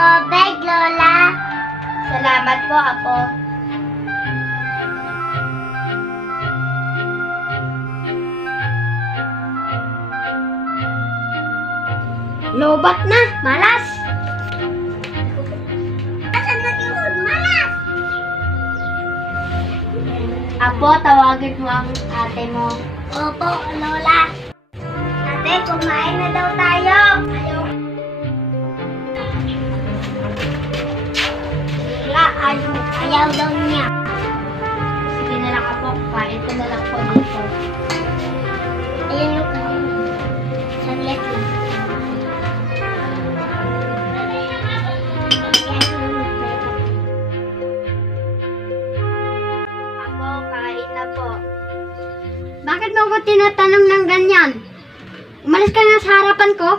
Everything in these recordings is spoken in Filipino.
Tubig, Lola. Salamat po, Apo. Lobat na, malas. Asan na yun, malas? Apo, tawagin mo ang ate mo. Opo, Lola. Ate, kumain na daw tayo. Ayaw daw niya. Sige na lang ako, kain ko na lang po dito. Ayun yung kain. Saglit lang. Ako, kain na po. Bakit mo ko tinatanong ng ganyan? Umalis ka nga sa harapan ko.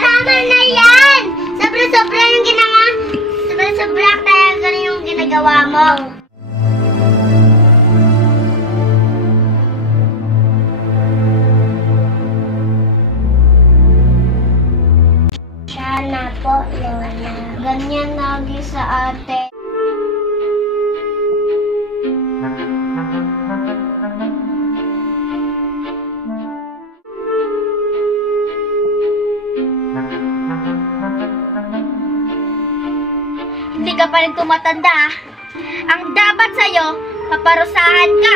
Tama na yan! Sobra-sobra yung ginawa. Sobra talaga yung ginagawa mo. Sana po, Lola. Ganyan lagi sa ate. Hindi ka pa rin tumatanda. Ang dapat sa'yo, paparusahan ka.